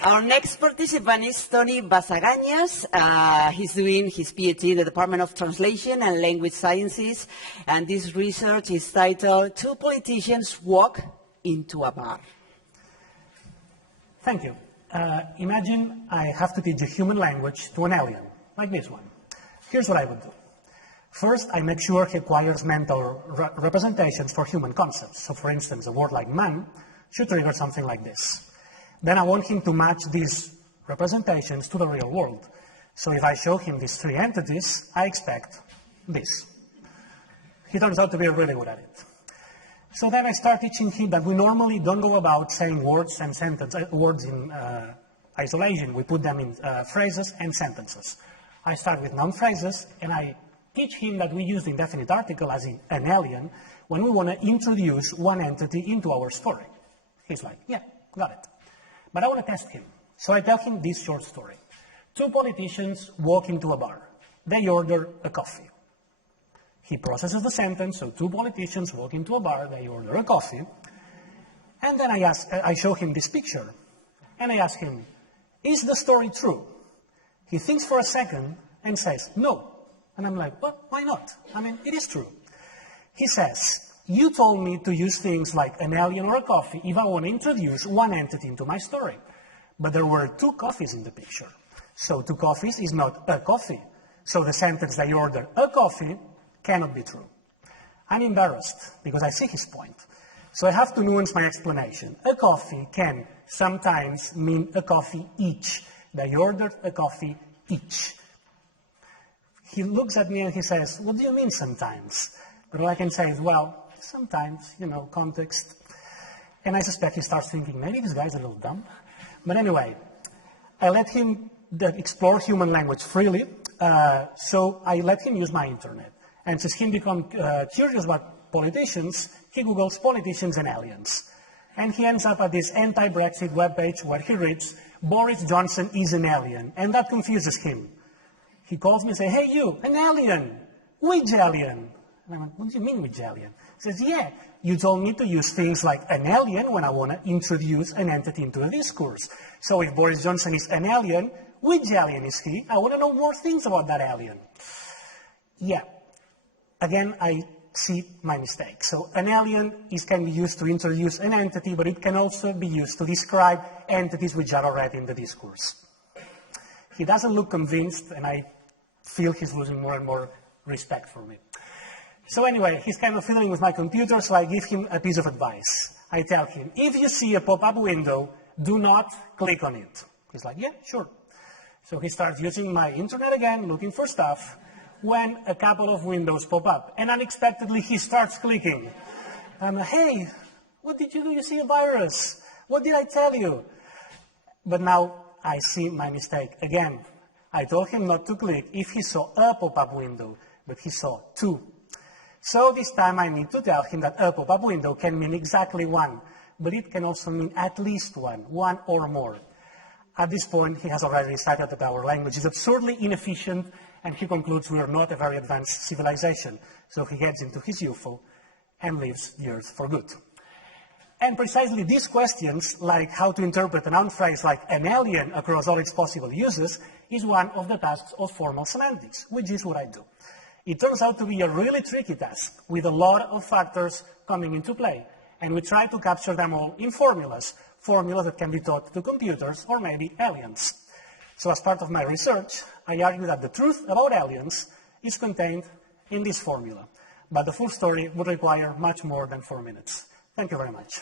Our next participant is Toni Bassaganyas. He's doing his PhD in the Department of Translation and Language Sciences, and this research is titled "Two Politicians Walk into a Bar." Thank you. Imagine I have to teach a human language to an alien, like this one. Here's what I would do. First, I make sure he acquires mental representations for human concepts. So, for instance, a word like man should trigger something like this. Then I want him to match these representations to the real world. So if I show him these three entities, I expect this. He turns out to be really good at it. So then I start teaching him that we normally don't go about saying words and words in isolation. We put them in phrases and sentences. I start with noun phrases, and I teach him that we use the indefinite article, as in an alien, when we want to introduce one entity into our story. He's like, yeah, got it. But I want to test him. So I tell him this short story. Two politicians walk into a bar. They order a coffee. He processes the sentence, so two politicians walk into a bar, they order a coffee. And then I show him this picture. And I ask him, is the story true? He thinks for a second and says, no. And I'm like, well, why not? I mean, it is true. He says, you told me to use things like an alien or a coffee if I want to introduce one entity into my story. But there were two coffees in the picture. So two coffees is not a coffee. So the sentence they order a coffee cannot be true. I'm embarrassed because I see his point. So I have to nuance my explanation. A coffee can sometimes mean a coffee each. They ordered a coffee each. He looks at me and he says, what do you mean sometimes? But all I can say is, well, sometimes, context. And I suspect he starts thinking, maybe this guy's a little dumb. But anyway, I let him explore human language freely. So I let him use my internet. And since he become curious about politicians, he Googles politicians and aliens. And he ends up at this anti-Brexit webpage where he reads, Boris Johnson is an alien. And that confuses him. He calls me and says, hey, you, an alien. Which alien? And I'm like, what do you mean, which alien? He says, yeah, you told me to use things like an alien when I want to introduce an entity into a discourse. So if Boris Johnson is an alien, which alien is he? I want to know more things about that alien. Yeah. Again, I see my mistake. So an alien can be used to introduce an entity, but it can also be used to describe entities which are already in the discourse. He doesn't look convinced, and I feel he's losing more and more respect for me. So anyway, he's kind of fiddling with my computer, so I give him a piece of advice. I tell him, if you see a pop-up window, do not click on it. He's like, yeah, sure. So he starts using my internet again, looking for stuff, when a couple of windows pop up. And unexpectedly, he starts clicking. I'm like, hey, what did you do? You see a virus. What did I tell you? But now I see my mistake again. I told him not to click if he saw a pop-up window, but he saw two. So this time I need to tell him that a pop-up window can mean exactly one, but it can also mean at least one or more. At this point, he has already decided that our language is absurdly inefficient, and he concludes we are not a very advanced civilization. So he heads into his UFO and leaves the Earth for good. And precisely these questions, like how to interpret a noun phrase like an alien across all its possible uses, is one of the tasks of formal semantics, which is what I do. It turns out to be a really tricky task with a lot of factors coming into play. And we try to capture them all in formulas that can be taught to computers or maybe aliens. So as part of my research, I argue that the truth about aliens is contained in this formula. But the full story would require much more than 4 minutes. Thank you very much.